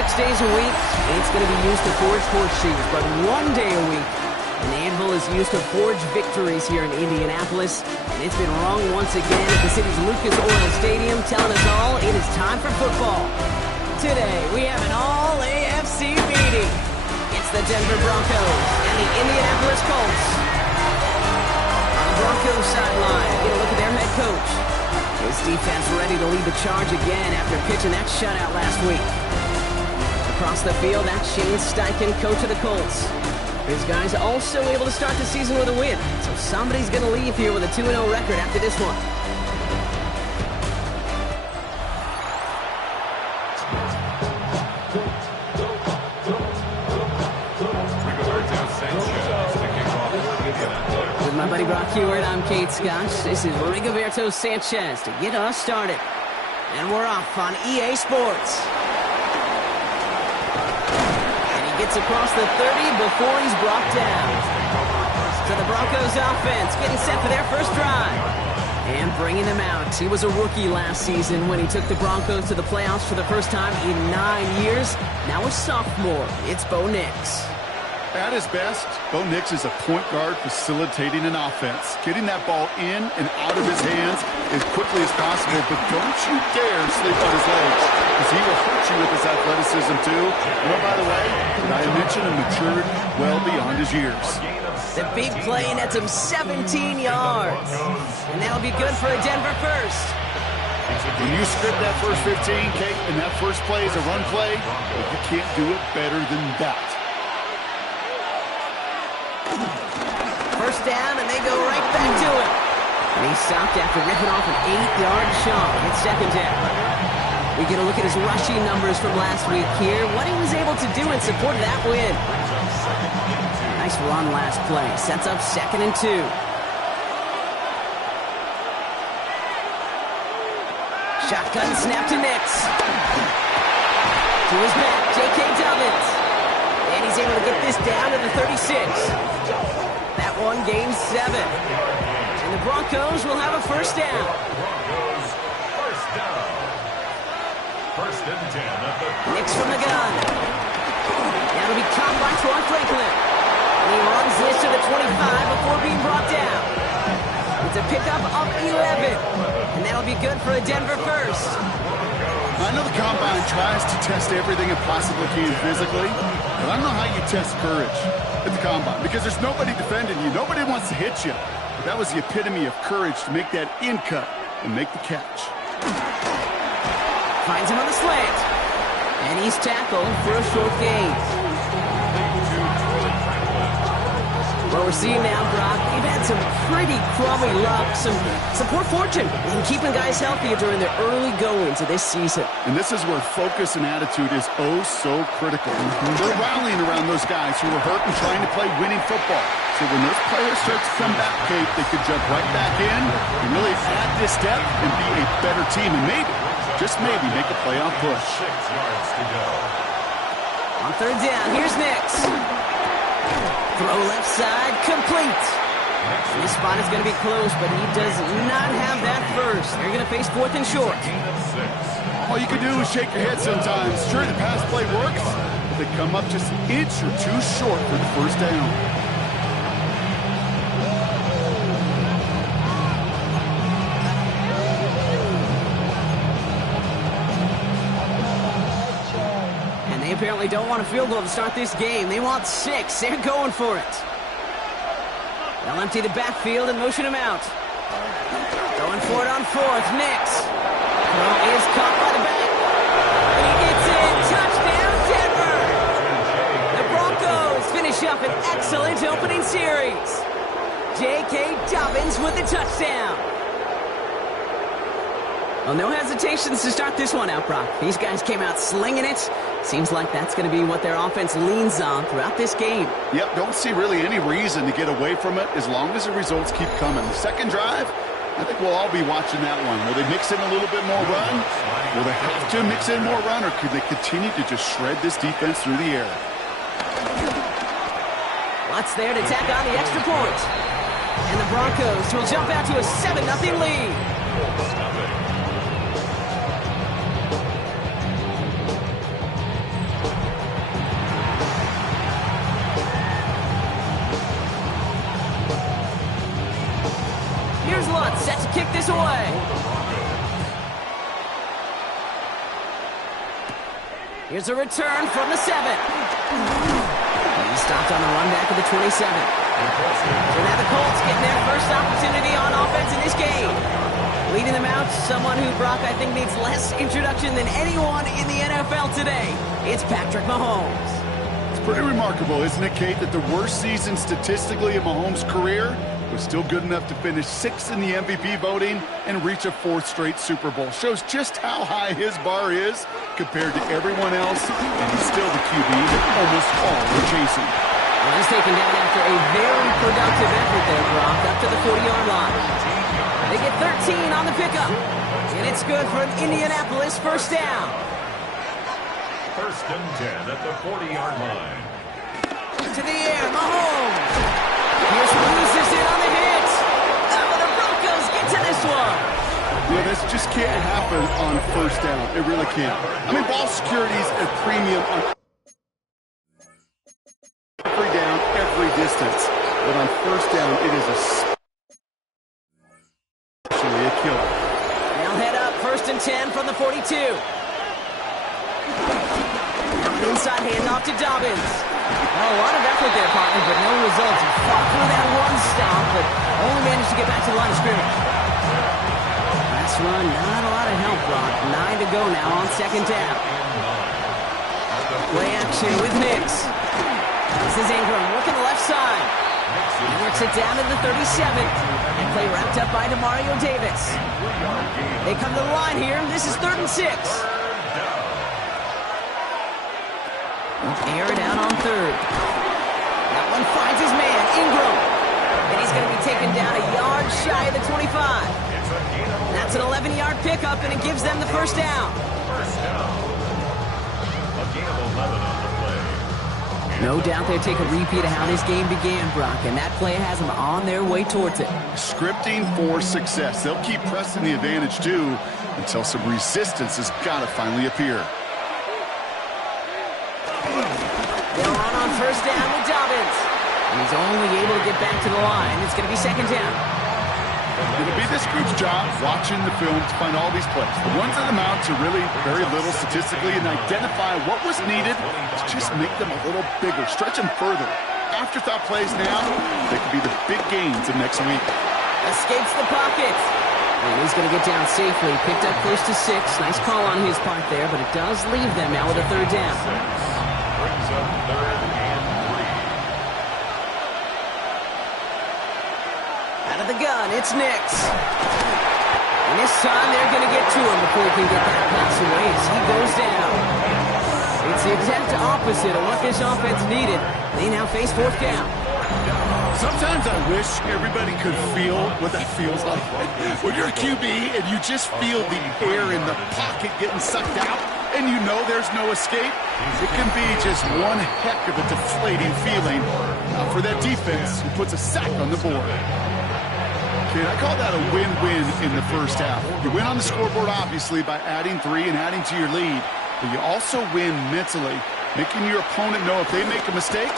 6 days a week, it's going to be used to forge horseshoes, but 1 day a week, an anvil is used to forge victories here in Indianapolis. And it's been wrong once again at the city's Lucas Oil Stadium, telling us all it is time for football. Today, we have an all-AFC meeting. It's the Denver Broncos and the Indianapolis Colts. On the Broncos sideline, get a look at their head coach. His defense ready to lead the charge again after pitching that shutout last week. Across the field, that's Shane Steichen, coach of the Colts. His guys also able to start the season with a win, so somebody's going to leave here with a 2-0 record after this one. With my buddy Brock Hewitt, I'm Kate Scotch. This is Rigoberto Sanchez to get us started. And we're off on EA Sports. Gets across the 30 before he's brought down. So the Broncos offense getting set for their first drive. And bringing them out. He was a rookie last season when he took the Broncos to the playoffs for the first time in 9 years. Now a sophomore. It's Bo Nix. At his best, Bo Nix is a point guard facilitating an offense, getting that ball in and out of his hands as quickly as possible, but don't you dare sleep on his legs, because he will hurt you with his athleticism too. And oh, by the way, I mentioned a maturity well beyond his years. The big play nets him 17 yards. And that'll be good for a Denver first. When you script that first 15, Kate, and that first play is a run play, you can't do it better than that. First down, and they go right back to him. And he's stopped after ripping off an 8-yard chunk. It's second down. We get a look at his rushing numbers from last week here. What he was able to do in support of that win. Nice run last play. Sets up 2nd and 2. Shotgun snap to Nix. To his back, J.K. Dobbins. And he's able to get this down to the 36. That one gains 7. And the Broncos will have a first down. First and 10. Nix from the gun. That'll be caught by Troy Franklin. And he runs this to the 25 before being brought down. It's a pickup of 11. And that'll be good for a Denver first. I know the Combine tries to test everything it possibly can physically, but I don't know how you test courage at the Combine, because there's nobody defending you. Nobody wants to hit you. But that was the epitome of courage to make that in cut and make the catch. Finds him on the slant. And he's tackled for a short gain. What we're seeing now, Brock, they've had some pretty crummy luck, some poor fortune in keeping guys healthy during their early goings of this season. And this is where focus and attitude is oh so critical. They're rallying around those guys who are hurt and trying to play winning football. So when those players start to come back, Kate, they could jump right back in and really add this step and be a better team and maybe, just maybe, make a playoff push. 6 yards to go. On third down, here's Nix. Throw left side, complete. This spot is going to be close, but he does not have that first. They're going to face 4th and short. All you can do is shake your head sometimes. Sure, the pass play works, but they come up just an inch or two short for the first down. They apparently don't want a field goal to start this game. They want 6. They're going for it. They'll empty the backfield and motion him out. Going for it on 4th. Nix. Throw is caught by the back. And he gets in. Touchdown, Denver. The Broncos finish up an excellent opening series. J.K. Dobbins with the touchdown. Well, no hesitations to start this one out, Brock. These guys came out slinging it. Seems like that's going to be what their offense leans on throughout this game. Yep, don't see really any reason to get away from it as long as the results keep coming. The second drive, I think we'll all be watching that one. Will they mix in a little bit more run? Will they have to mix in more run, or could they continue to just shred this defense through the air? What's there to tack on the extra point? And the Broncos will jump out to a 7-0 lead. set to kick this away. Here's a return from the 7. He's stopped on the run back of the 27. So now the Colts getting their first opportunity on offense in this game. Leading them out, someone who, Brock, I think needs less introduction than anyone in the NFL today. It's Patrick Mahomes. It's pretty remarkable, isn't it, Kate, that the worst season statistically in Mahomes' career was still good enough to finish 6th in the MVP voting and reach a 4th straight Super Bowl. Shows just how high his bar is compared to everyone else, and he's still the QB that almost all are chasing. Well, he's taken down after a very productive effort there, Brock, up to the 40-yard line. They get 13 on the pickup, and it's good for an Indianapolis first down. First and 10 at the 40-yard line. To the air, Mahomes. Here's loses it on the hit. Oh, the Broncos get to this one. Yeah, this just can't happen on first down. It really can't. I mean, ball security's a premium on every down, every distance. But on first down, it is especially a killer. They'll head up first and 10 from the 42. Now an inside handoff to Dobbins. Well, a lot of effort there, partner, but no results. He fought through that one stop, but only managed to get back to the line of scrimmage. Last run, not a lot of help, Brock. 9 to go now on second down. Play action with Nix. This is Ingram working the left side. He works it down to the 37. And play wrapped up by DeMario Davis. They come to the line here. This is 3rd and 6. Air it out on 3rd. That one finds his man, Ingram. And he's going to be taken down a yard shy of the 25. That's an 11-yard pickup, and it gives them the first down. First down. A gain of 11 on the play. No doubt they take a repeat of how this game began, Brock, and that play has them on their way towards it. Scripting for success. They'll keep pressing the advantage, too, until some resistance has got to finally appear. They'll run on first down with Dobbins. And he's only able to get back to the line. It's going to be second down. It'll be this group's job watching the film to find all these plays. The ones that amount to really very little statistically and identify what was needed to just make them a little bigger, stretch them further. Afterthought plays now, they could be the big gains of next week. Escapes the pocket. And he's going to get down safely. Picked up close to 6. Nice call on his part there, but it does leave them now with a third down. Brings up 3rd and 3. Out of the gun, it's Nix. And this time they're going to get to him before he can get that pass away as he goes down. It's the exact opposite of what this offense needed. They now face 4th down. Sometimes I wish everybody could feel what that feels like. When you're a QB and you just feel the air in the pocket getting sucked out and you know there's no escape, it can be just one heck of a deflating feeling for that defense who puts a sack on the board. Okay, I call that a win-win in the first half. You win on the scoreboard, obviously, by adding 3 and adding to your lead, but you also win mentally, making your opponent know if they make a mistake,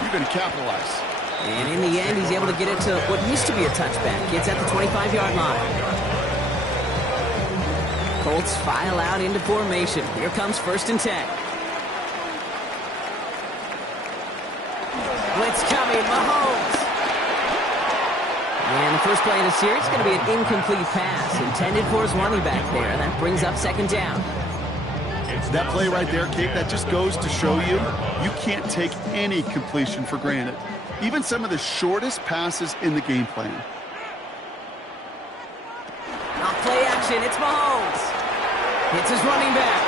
you're going to capitalize. And in the end, he's able to get it to what used to be a touchback. Gets at the 25-yard line. Colts file out into formation. Here comes 1st and 10. Blitz coming, Mahomes. And the first play of the series is going to be an incomplete pass intended for his running back there. And that brings up second down. That play right there, Kate, that just goes to show you, you can't take any completion for granted. Even some of the shortest passes in the game plan. Off play action, it's Mahomes. Hits his running back.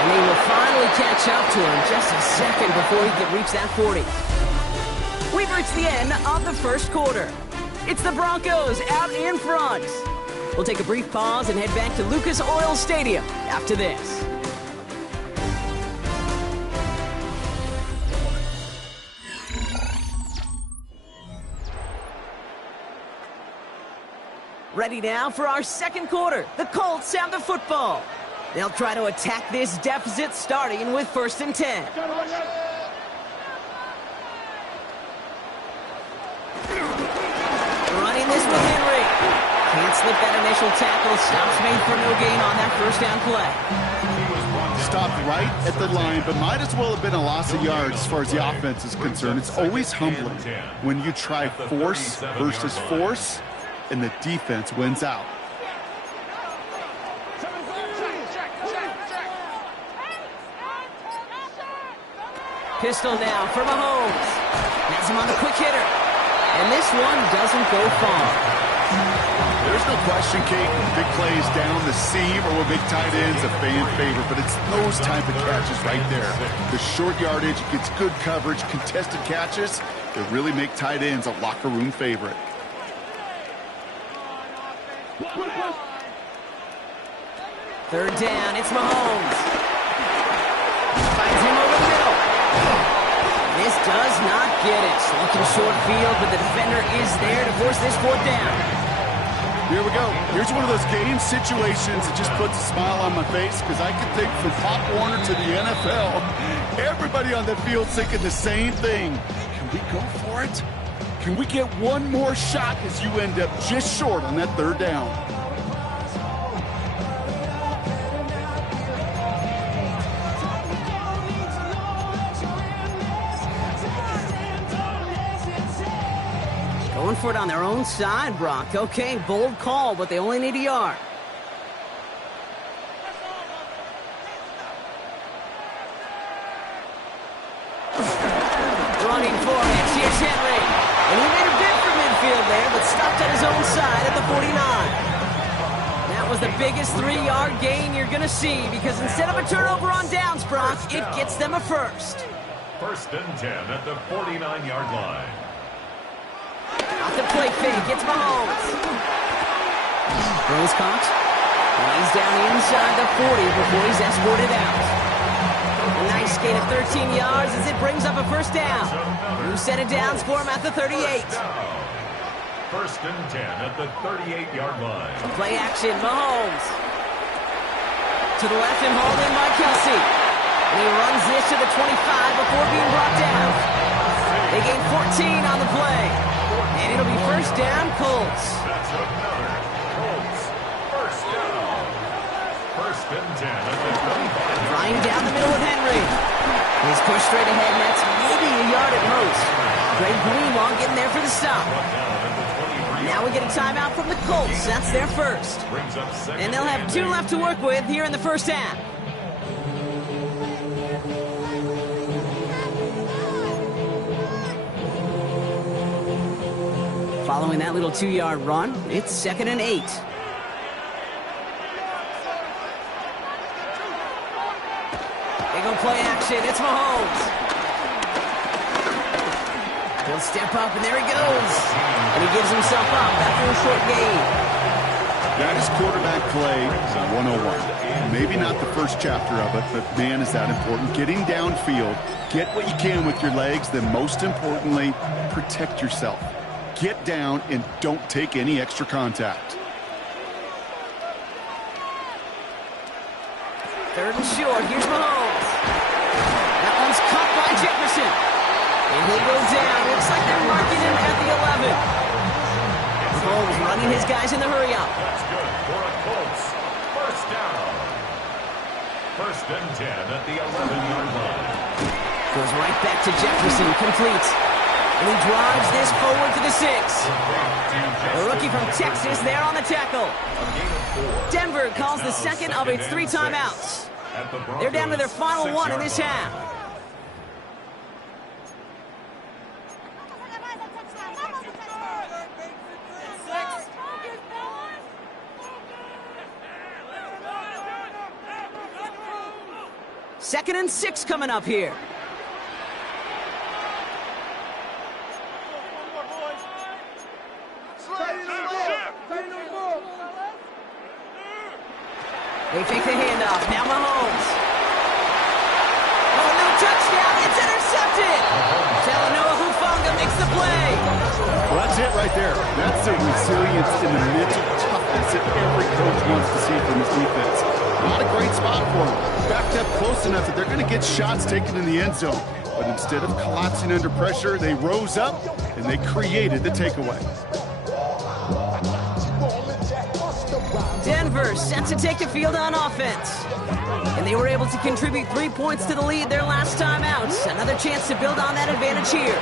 And he will finally catch up to him just a second before he can reach that 40. We've reached the end of the first quarter. It's the Broncos out in front. We'll take a brief pause and head back to Lucas Oil Stadium after this. Ready now for our second quarter. The Colts have the football. They'll try to attack this deficit starting with 1st and 10. Running this with him. with that initial tackle. Stops made for no gain on that first down play. Stopped right at the line, but might as well have been a loss of yards as far as the offense is concerned. It's always humbling when you try force versus force, and the defense wins out. Pistol now for Mahomes. Has him on the quick hitter. And this one doesn't go far. There's no question, Kate, big plays down the seam or with big tight ends a fan favorite, but it's those type of catches right there. The short yardage, gets good coverage, contested catches that really make tight ends a locker room favorite. Third down, it's Mahomes. Finds him over the middle. This does not get it. Looking short field, but the defender is there to force this fourth down. Here we go. Here's one of those game situations that just puts a smile on my face because I can think from Pop Warner to the NFL, everybody on the field thinking the same thing. Can we go for it? Can we get one more shot as you end up just short on that third down? Going for it on their own side, Brock. Okay, bold call, but they only need a yard. Running for it. Here's Henry. And he made a bid for midfield there, but stopped at his own side at the 49. That was the biggest 3-yard gain you're going to see because instead of a turnover on downs, Brock, it gets them a first. First and 10 at the 49-yard line. Off the play fake, it's Mahomes. Throws caught. And he's down inside the 40 before he's escorted out. A nice gain of 13 yards as it brings up a first down. Who set it down for him at the 38. First and 10 at the 38-yard line. Play action, Mahomes. To the left and hauled in by Kelsey. And he runs this to the 25 before being brought down. They gain 14 on the play. And it'll be first down, Colts. That's another Colts first down. First and 10 at the 25. Flying down the middle with Henry. He's pushed straight ahead, and that's maybe a yard at most. Greg Greenlaw getting there for the stop. Now we get a timeout from the Colts. That's their first. And they'll have 2 left to work with here in the first half. Following that little 2-yard run, it's 2nd and 8. They go play action. It's Mahomes. He'll step up, and there he goes. And he gives himself up after a short gain. That is quarterback play 101. Maybe not the first chapter of it, but man, is that important. Getting downfield, get what you can with your legs, then most importantly, protect yourself. Get down and don't take any extra contact. Third and short. Here's Mahomes. That one's caught by Jefferson. And he'll go down. Looks like they're marking him at the 11. Mahomes running his guys in the hurry-up. That's good for a Colts first down. First and 10 at the 11-yard line. Goes right back to Jefferson. Complete. And he drives this forward to the 6. The rookie from Texas there on the tackle. Denver calls the second of its 3 timeouts. They're down to their final 1 in this half. Second and 6 coming up here. They fake the handoff. Now Mahomes. Oh, no touchdown. It's intercepted. Talanoa Hufanga makes the play. Well, that's it right there. That's the resilience and the mental toughness that every coach wants to see from his defense. Not a great spot for them. Backed up close enough that they're going to get shots taken in the end zone. But instead of collapsing under pressure, they rose up and they created the takeaway. Denver set to take the field on offense. And they were able to contribute 3 points to the lead their last time out. Another chance to build on that advantage here.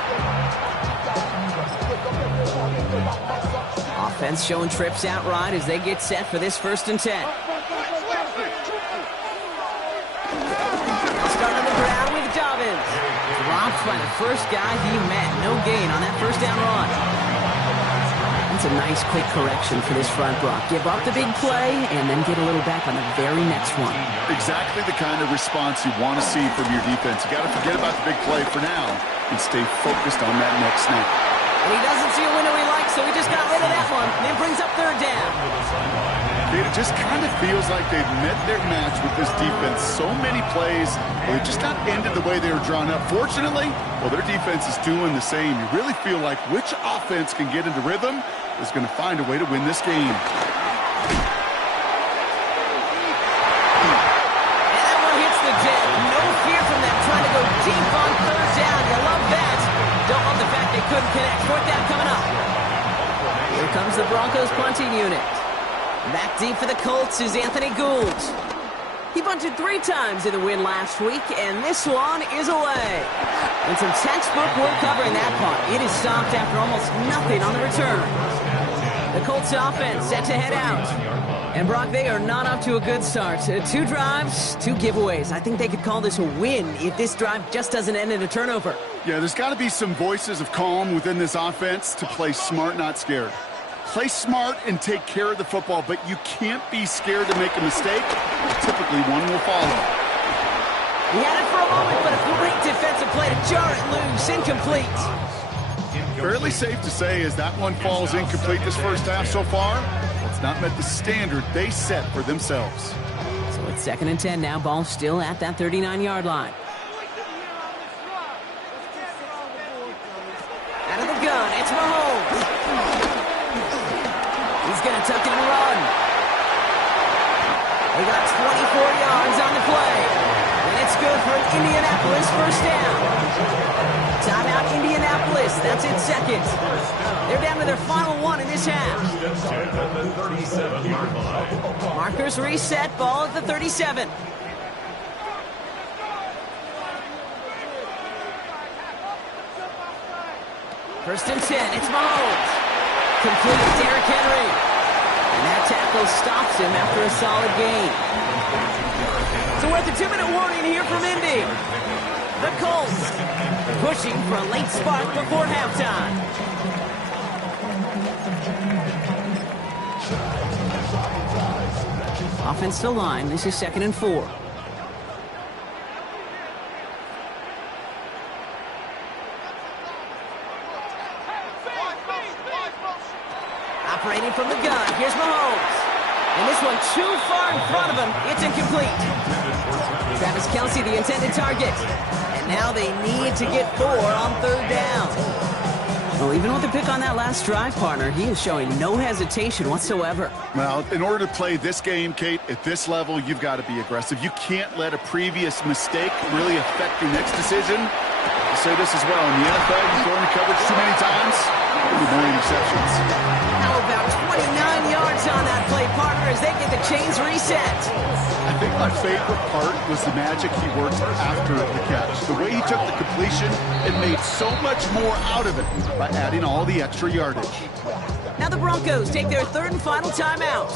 Offense showing trips outright as they get set for this 1st and 10. They'll start on the ground with Dobbins. Dropped by the first guy he met. No gain on that 1st down run. That's a nice quick correction for this front block. Give up the big play and then get a little back on the very next one. Exactly the kind of response you want to see from your defense. You got to forget about the big play for now and stay focused on that next snap. And he doesn't see a window he likes, so he just got rid of that one. And it brings up 3rd down. It just kind of feels like they've met their match with this defense. So many plays, they just not ended the way they were drawn up. Fortunately, well, their defense is doing the same. You really feel like which offense can get into rhythm is going to find a way to win this game. And that one hits the deck. No fear from them trying to go deep on 3rd down. You love that. Don't love the fact they couldn't connect. 4th down coming up. Here comes the Broncos punting unit. Back deep for the Colts is Anthony Gould. He punted 3 times in the win last week, and this one is away. And some textbook work covering that punt. It is stopped after almost nothing on the return. The Colts offense set to head out. And Brock, they are not up to a good start. 2 drives, 2 giveaways. I think they could call this a win if this drive just doesn't end in a turnover. Yeah, there's got to be some voices of calm within this offense to play smart, not scared. Play smart and take care of the football, but you can't be scared to make a mistake. Typically, one will follow. He had it for a moment, but a great defensive play to jar it loose. Incomplete. Fairly safe to say as that one falls incomplete this 1st half so far, it's not met the standard they set for themselves. So it's 2nd and 10 now. Ball still at that 39-yard line. Out of the gun, it's Mahomes. He's going to tuck it and run. They got 24 yards on the play. And it's good for an Indianapolis 1st down. Timeout Indianapolis. That's its 2nd. They're down to their final 1 in this half. Markers reset. Ball at the 37. First and 10. It's Mahomes. Complete to Derrick Henry. And that tackle stops him after a solid gain. So we're at the 2-minute warning here from Indy. The Colts pushing for a late spark before halftime. Offense to line. This is 2nd and 4. Operating from the gun. Here's Mahomes. And this one too far in front of him. It's incomplete. Travis Kelce, the intended target. And now they need to get 4 on 3rd down. Well, even with the pick on that last drive, partner, he is showing no hesitation whatsoever. Well, in order to play this game, Kate, at this level, you've got to be aggressive. You can't let a previous mistake really affect your next decision. I'll say this as well. In the NFL, you throw into coverage too many times, there'll be more interceptions. How about 29 yards on that play, partner, as they get the chains reset? I think my favorite part was the magic he worked after the catch. The way he took the completion and made so much more out of it by adding all the extra yardage. Now the Broncos take their 3rd and final timeout.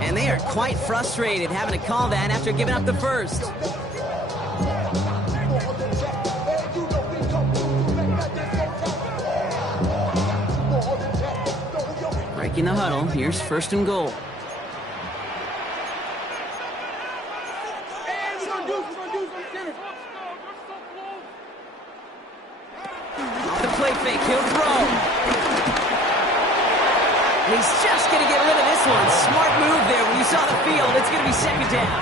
And they are quite frustrated having to call that after giving up the 1st. Breaking the huddle, here's 1st and goal. Off the play fake, he'll throw. And he's just going to get rid of this one. Smart move there when you saw the field. It's going to be 2nd down.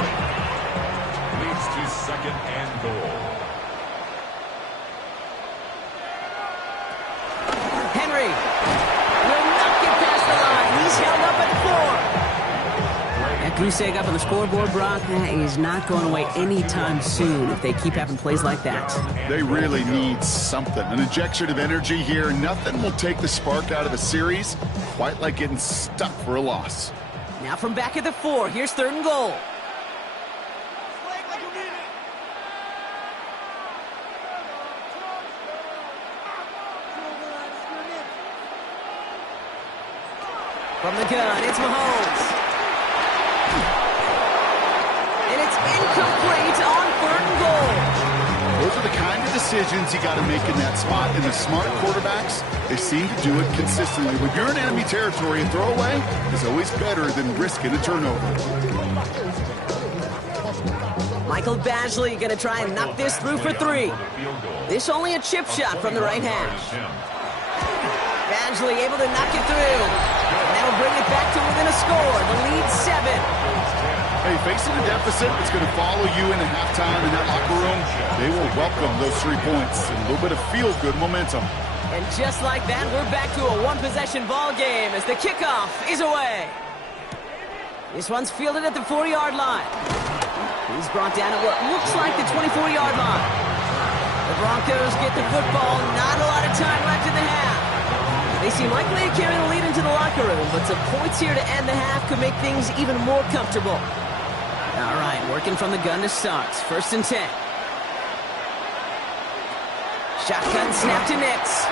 Leads to 2nd and goal. Henry will not get past the line. He's held up at the 4. That goose egg up on the scoreboard, Brock, is not going away anytime soon if they keep having plays like that. They really need something. An injection of energy here. Nothing will take the spark out of a series quite like getting stuck for a loss. Now from back at the 4, here's 3rd and goal. From the gun, it's Mahomes. And it's incomplete on 3rd and goal. Those are the kind of decisions you got to make in that spot. And the smart quarterbacks, they seem to do it consistently. When you're in enemy territory, a throwaway is always better than risking a turnover. Michael Badgley going to try and knock this through for 3. This only a chip shot from the right hash. Badgley able to knock it through. And that'll bring it back to within a score. The lead 7. Hey, facing a deficit that's going to follow you into halftime in that locker room, they will welcome those 3 points and a little bit of feel-good momentum. And just like that, we're back to a one-possession ball game as the kickoff is away. This one's fielded at the 40-yard line. He's brought down at what looks like the 24-yard line. The Broncos get the football. Not a lot of time left in the half. They seem likely to carry the lead into the locker room, but some points here to end the half could make things even more comfortable. All right, working from the gun to start. 1st and 10. Shotgun snap to Nix.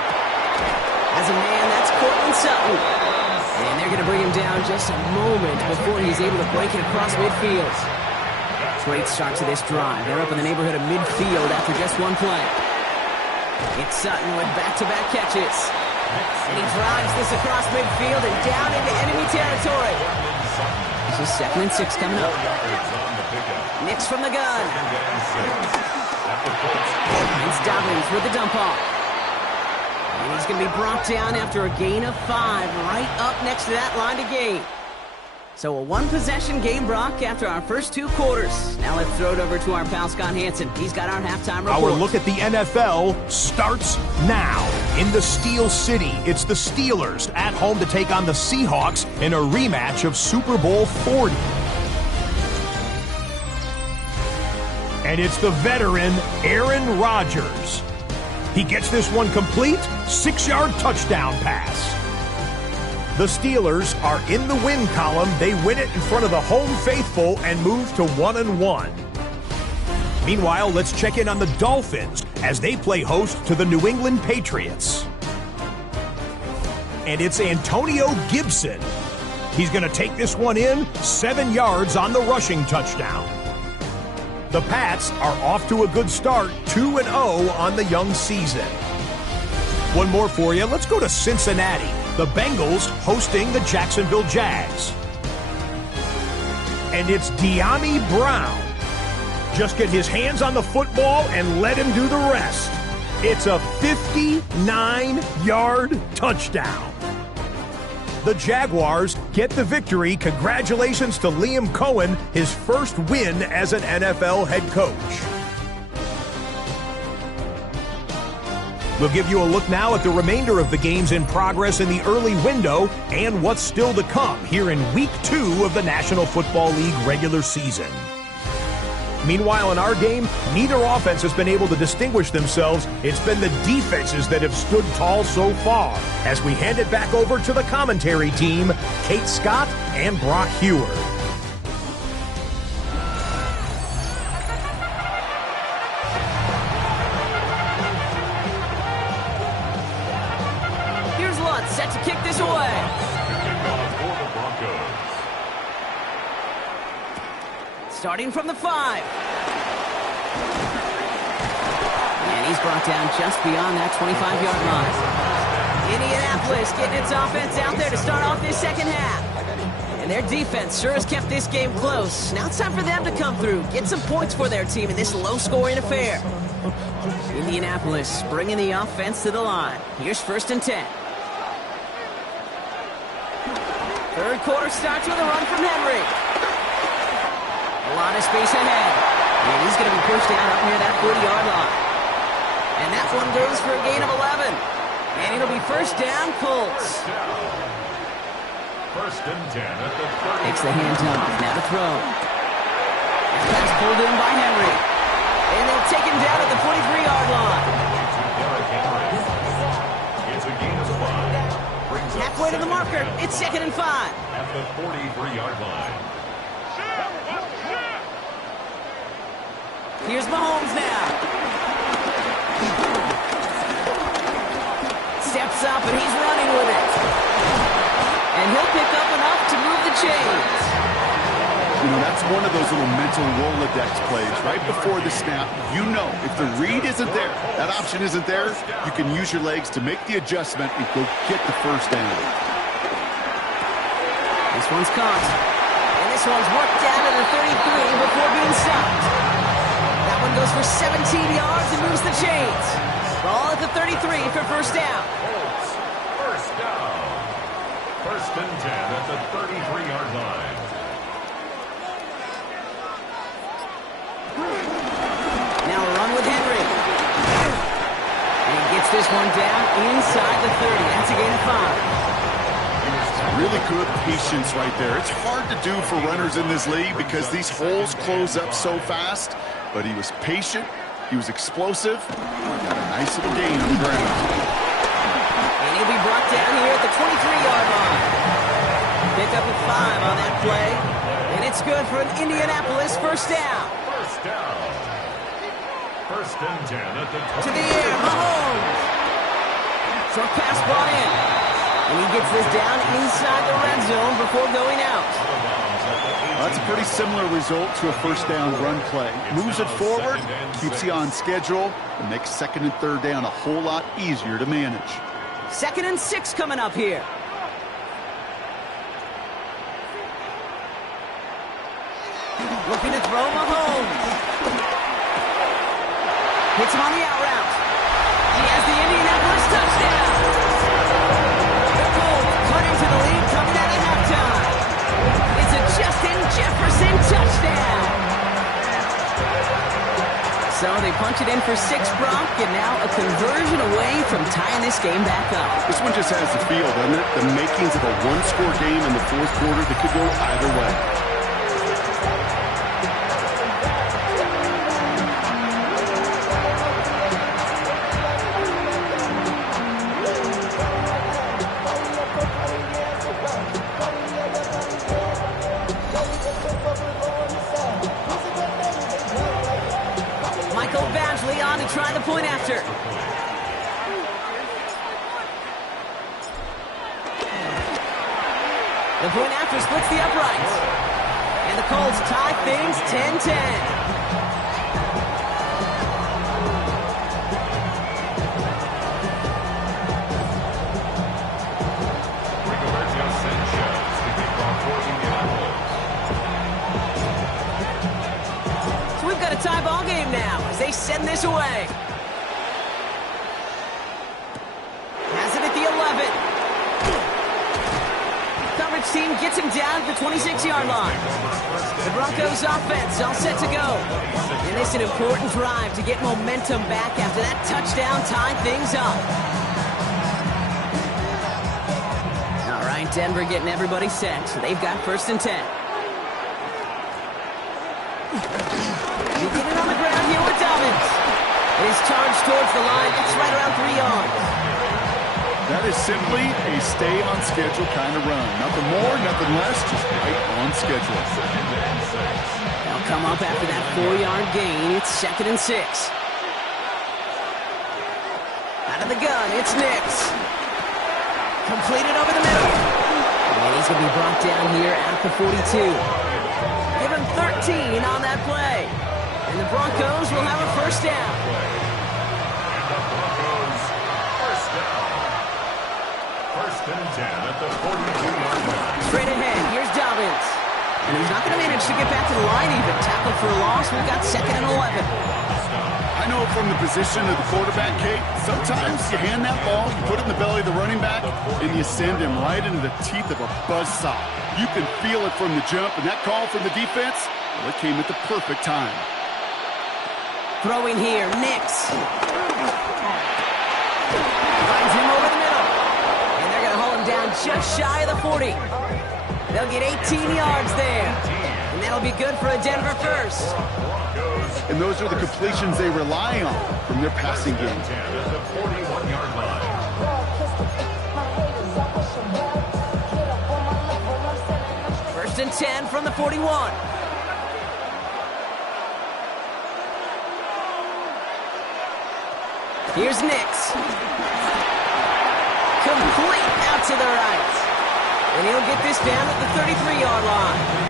As a man, that's Cortland Sutton. And they're going to bring him down just a moment before he's able to break it across midfield. Great start to this drive. They're up in the neighborhood of midfield after just 1 play. It's Sutton with back-to-back catches. And he drives this across midfield and down into enemy territory. This is 2nd and 6 coming up. Nix from the gun. It's Dobbins with the dump off. And he's going to be brought down after a gain of 5 right up next to that line to gain. So a one-possession game, Brock, after our first 2 quarters. Now let's throw it over to our pal Scott Hansen. He's got our halftime report. Our look at the NFL starts now. In the Steel City, it's the Steelers at home to take on the Seahawks in a rematch of Super Bowl 40. And it's the veteran Aaron Rodgers. He gets this one complete, 6-yard touchdown pass. The Steelers are in the win column. They win it in front of the home faithful and move to 1-1. Meanwhile, let's check in on the Dolphins as they play host to the New England Patriots. And it's Antonio Gibson. He's going to take this one in, 7 yards on the rushing touchdown. The Pats are off to a good start, 2-0 on the young season. One more for you. Let's go to Cincinnati. The Bengals hosting the Jacksonville Jags. And it's De'Ami Brown. Just get his hands on the football and let him do the rest. It's a 59-yard touchdown. The Jaguars get the victory. Congratulations to Liam Cohen, his first win as an NFL head coach. We'll give you a look now at the remainder of the games in progress in the early window and what's still to come here in Week 2 of the National Football League regular season. Meanwhile, in our game, neither offense has been able to distinguish themselves. It's been the defenses that have stood tall so far. As we hand it back over to the commentary team, Kate Scott and Brock Hewer. Here's Lutz set to kick this away. Starting from the 5. And he's brought down just beyond that 25-yard line. Indianapolis getting its offense out there to start off this second half. And their defense sure has kept this game close. Now it's time for them to come through, get some points for their team in this low-scoring affair. Indianapolis bringing the offense to the line. Here's 1st and 10. Third quarter starts with a run from Henry. A lot of space ahead. And he's going to be pushed out up near that 40-yard line. And that one goes for a gain of 11. And it'll be 1st down, Colts. 1st and 10 at the 30. Takes the handoff. Now to throw. Pass pulled in by Henry. And they'll take him down at the 43-yard line. It's a gain of 5. Halfway to right of the marker. It's 2nd and 5. At the 43-yard line. Here's Mahomes now. Steps up, and he's running with it. And he'll pick up enough to move the chains. You know, that's one of those little mental Rolodex plays. Right before the snap, you know if the read isn't there, that option isn't there, you can use your legs to make the adjustment and go get the first down. This one's caught. And this one's worked down at the 33 before being stopped. That one goes for 17 yards and moves the chains. Ball at the 33 for first down. Colts, first down. 1st and 10 at the 33-yard line. Now a run with Henry. And he gets this one down inside the 30. That's a gain of 5. Really good patience right there. It's hard to do for runners in this league because these holes close up so fast. But he was patient. He was explosive. Got a nice little gain on the ground. And he'll be brought down here at the 23-yard line. Pick up at 5 on that play. And it's good for an Indianapolis first down. First down. 1st and 10 at the 20. To the air, Mahomes. Short pass brought in. And he gets this down inside the red zone before going out. That's a pretty similar result to a first down run play. Moves it forward, keeps you on schedule, and makes 2nd and 3rd down a whole lot easier to manage. 2nd and 6 coming up here. Looking to throw Mahomes. Hits him on the out route. He has the Indianapolis touchdown. The Colts cut into the lead coming out of halftime. It's a Justin Jefferson touchdown. So they punch it in for 6, Bronk, and now a conversion away from tying this game back up. This one just has the feel, doesn't it? The makings of a one-score game in the 4th quarter that could go either way. On to try the point after. The point after splits the uprights. And the Colts tie things 10-10. Tie ball game now as they send this away. Has it at the 11. Coverage team gets him down at the 26-yard line. The Broncos offense all set to go. And it's an important drive to get momentum back after that touchdown tied things up. All right, Denver getting everybody set. So they've got 1st and 10. Beginning on the ground here with Dobbins. It is charged towards the line. It's right around 3 yards. That is simply a stay-on-schedule kind of run. Nothing more, nothing less, just right on schedule. They'll come up after that 4-yard gain. It's 2nd and 6. Out of the gun, it's Nix. Completed over the middle. And he's going to be brought down here at the 42. Give him 13 on that play. And the Broncos will have a first down. And the Broncos first down. 1st and 10 at the 42-yard line. Straight ahead, here's Dobbins. And he's not going to manage to get back to the line even. Tackled for a loss. We've got 2nd and 11. I know from the position of the quarterback, Kate, sometimes you hand that ball, you put it in the belly of the running back, and you send him right into the teeth of a buzzsaw. You can feel it from the jump, and that call from the defense, well, it came at the perfect time. Throwing here, Nix. Finds him over the middle. And they're going to hold him down just shy of the 40. They'll get 18 yards there. And that'll be good for a Denver first. And those are the completions they rely on from their passing game. At the 41-yard line. and 10 from the 41. Here's Nix. Complete out to the right. And he'll get this down at the 33-yard line.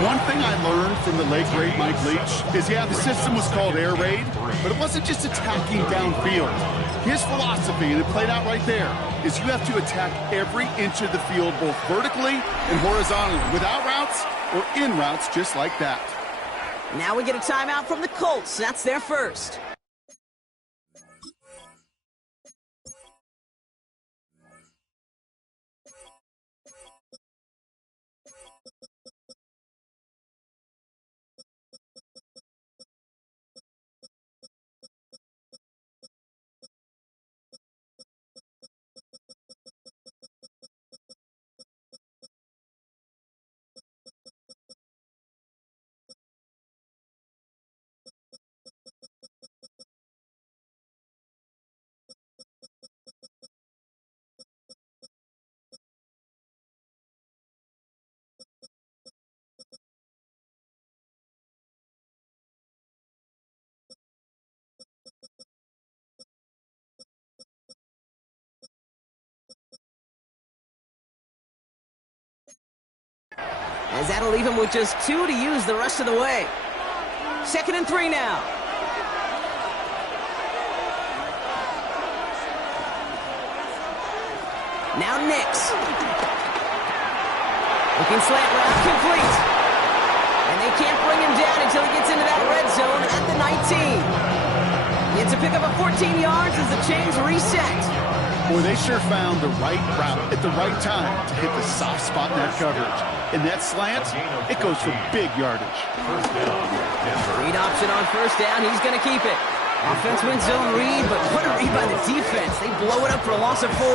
One thing I learned from the late great Mike Leach is, the system was called air raid, but it wasn't just attacking downfield. His philosophy, and it played out right there, is you have to attack every inch of the field, both vertically and horizontally, without routes or in routes, just like that. Now we get a timeout from the Colts. That's their first. As that'll leave him with just 2 to use the rest of the way. 2nd and 3 now. Now Nix. Looking slant route, complete. And they can't bring him down until he gets into that red zone at the 19. He gets to pick up a 14 yards as the chains reset. Boy, they sure found the right route at the right time to hit the soft spot in that coverage. And that slant, it goes for big yardage. Read option on first down. He's going to keep it. Offense wins zone read, but what a read by the defense. They blow it up for a loss of 4.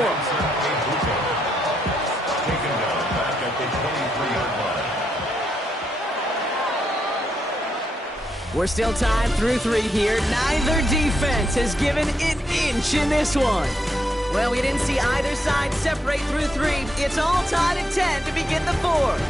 We're still tied through 3 here. Neither defense has given an inch in this one. Well, we didn't see either side separate through 3. It's all tied at 10 to begin the 4th.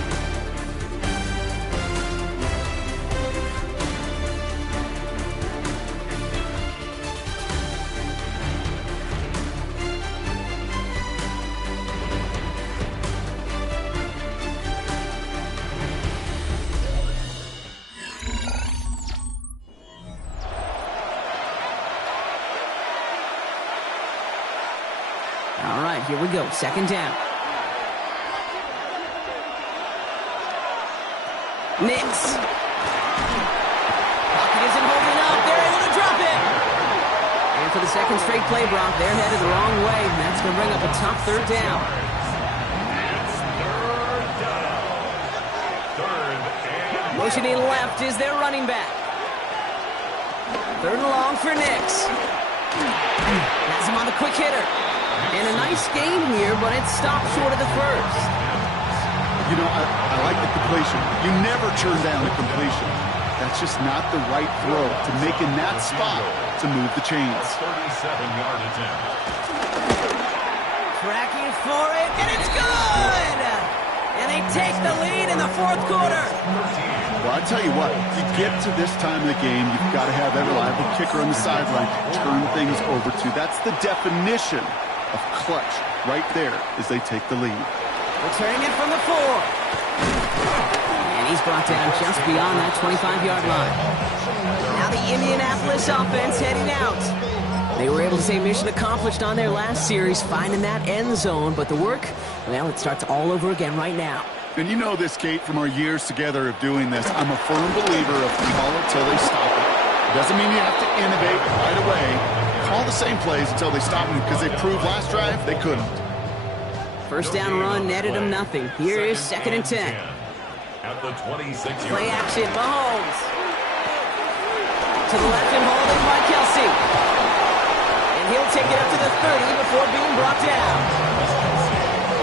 All right, here we go. 2nd down. Nix. Pocket isn't holding up. They're able to drop it. And for the 2nd straight play, Brock, they're headed the wrong way, and that's going to bring up a tough 3rd down. Motioning left is their running back. 3rd and long for Nix. Has him on the quick hitter. And a nice gain here, but it stopped short of the 1st. You know, I like the completion. You never turn down a completion. That's just not the right throw to make in that spot to move the chains. 37-yard attempt. Tracking for it, and it's good! And they take the lead in the 4th quarter. Well, I tell you what, you get to this time of the game, you've got to have that reliable kicker on the sideline to turn things over to. That's the definition of clutch right there as they take the lead. Returning it from the 4. And he's brought down just beyond that 25-yard line. Now the Indianapolis offense heading out. They were able to say mission accomplished on their last series, finding that end zone, but the work, well, it starts all over again right now. And you know this, Kate, from our years together of doing this. I'm a firm believer of call it till they stop it. Doesn't mean you have to innovate right away. Call the same plays until they stop them, because they proved last drive they couldn't. First down run netted them nothing. Here is 2nd and 10. At the 26-yard Play action, Mahomes. To the left and holding by Kelsey. And he'll take it up to the 30 before being brought down.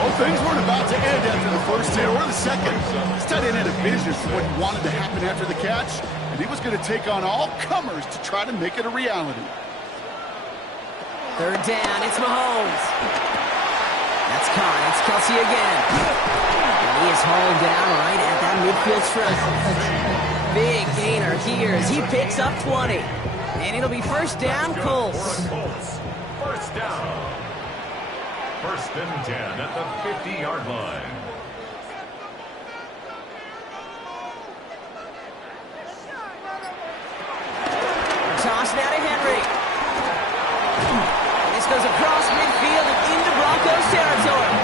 Well, things weren't about to end after the first hit or the second. This tight end had a vision for what he wanted to happen after the catch, and he was going to take on all comers to try to make it a reality. 3rd down, it's Mahomes. That's caught, it's Kelsey again. And he is hauled down right at that midfield stretch. Big gainer here as he picks up 20. And it'll be first down, Colts. First down. 1st and 10 at the 50-yard line. Toss now to Henry. And this goes across midfield and into Broncos territory.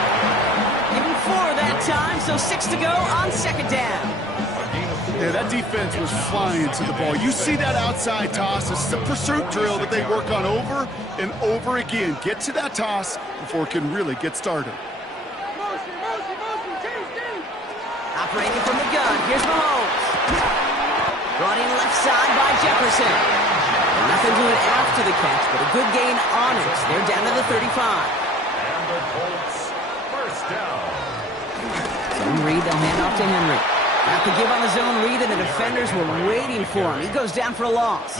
Give him 4 that time, so 6 to go on 2nd down. Yeah, that defense was flying to the ball. You see that outside toss. This is a pursuit drill that they work on over and over again. Get to that toss before it can really get started. Operating from the gun, here's Mahomes. Brought in left side by Jefferson. Nothing to it after the catch, but a good gain on it. They're down to the 35. And the Colts, first down. Zone read, they'll hand off to Henry. Got to give on the zone read, and the defenders were waiting for him. He goes down for a loss.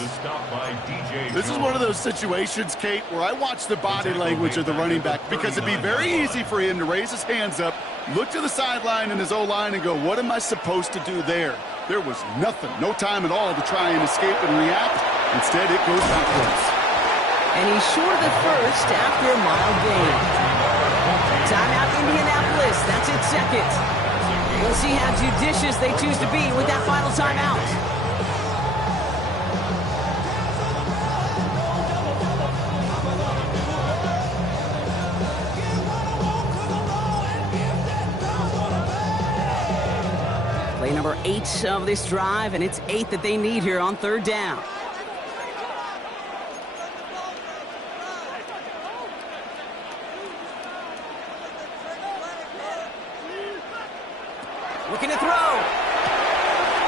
This is one of those situations, Kate, where I watch the body language of the running back, because it'd be very easy for him to raise his hands up, look to the sideline in his O-line and go, what am I supposed to do there? There was nothing, no time at all to try and escape and react. Instead, it goes backwards. And he's short of the first after a mild gain. Timeout, Indianapolis. That's its 2nd. We'll see how judicious they choose to be with that final timeout. Play number 8 of this drive, and it's 8 that they need here on 3rd down. Looking to throw.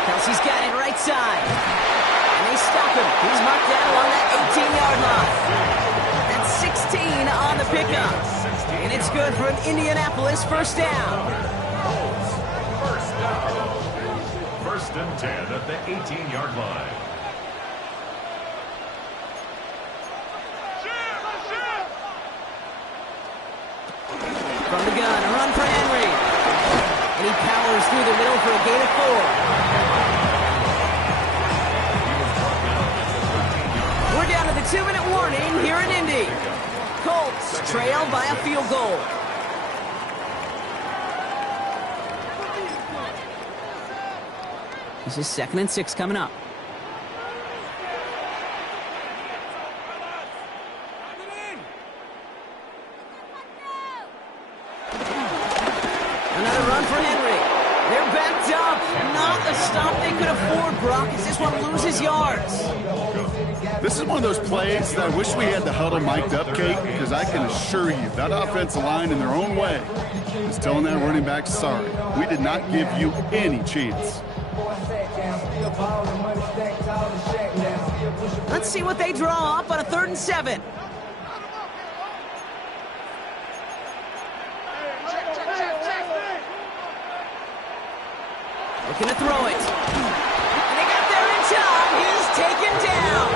Kelsey's got it right side. And they stop him. He's marked down along that 18-yard line. That's 16 on the pickup. And it's good for an Indianapolis first down. First down. 1st and 10 at the 18-yard line. From the gun, a run for Henry. And he powers through the middle for a gain of 4. We're down to the 2-minute warning here in Indy. Colts trail by a field goal. This is 2nd and 6 coming up. Another run for Henry. They're backed up. Not a stop they could afford, Brock, as this one loses yards. This is one of those plays that I wish we had the huddle mic'd up, Kate, because I can assure you that offensive line in their own way is telling that running back, sorry, we did not give you any chance. Let's see what they draw up on a 3rd and 7. Looking to throw it. And they got there in time. He's taken down.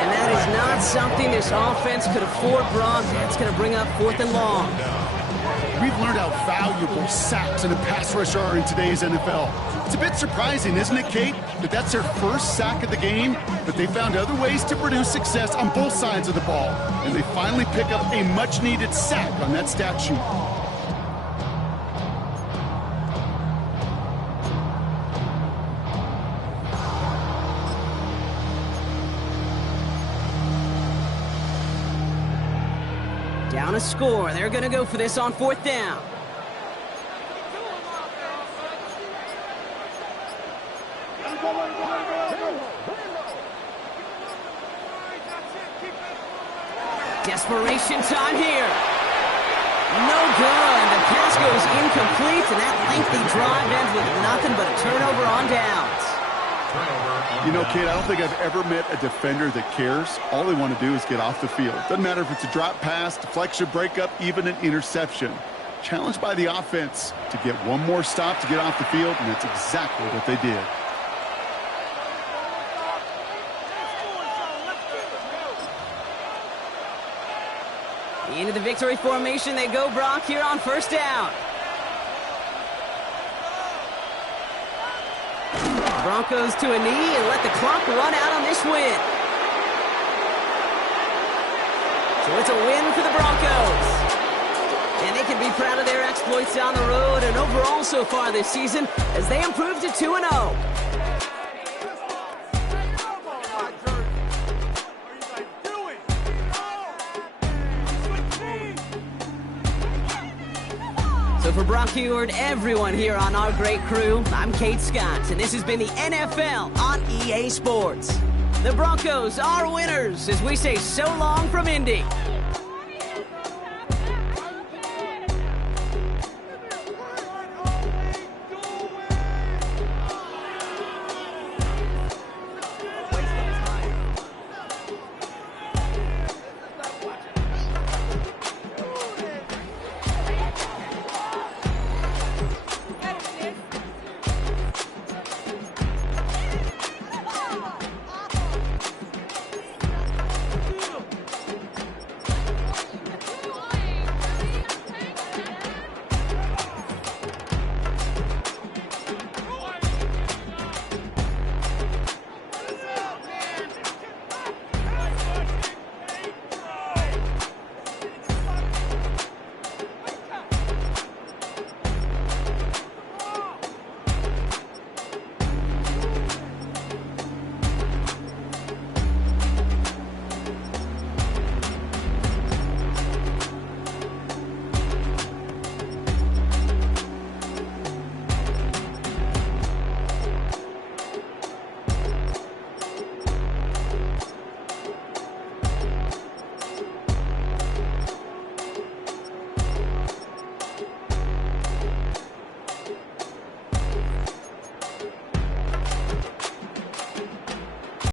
And that is not something this offense could afford, Brock. That's going to bring up 4th and long. We've learned how valuable sacks and a pass rush are in today's NFL. It's a bit surprising, isn't it, Kate, that that's their first sack of the game, but they found other ways to produce success on both sides of the ball, and they finally pick up a much-needed sack on that stat sheet. Down a score. They're going to go for this on 4th down. Desperation time here. No good. The pass goes incomplete, and that lengthy drive ends with nothing but a turnover on downs. You know, kid, I don't think I've ever met a defender that cares. All they want to do is get off the field. Doesn't matter if it's a drop pass, deflection, breakup, even an interception. Challenged by the offense to get one more stop to get off the field, and that's exactly what they did. Into the victory formation they go, Brock, here on 1st down. Broncos to a knee and let the clock run out on this win. So it's a win for the Broncos. And they can be proud of their exploits on the road and overall so far this season as they improve to 2-0. So for Brock Heward, everyone here on our great crew, I'm Kate Scott, and this has been the NFL on EA Sports. The Broncos are winners as we say so long from Indy.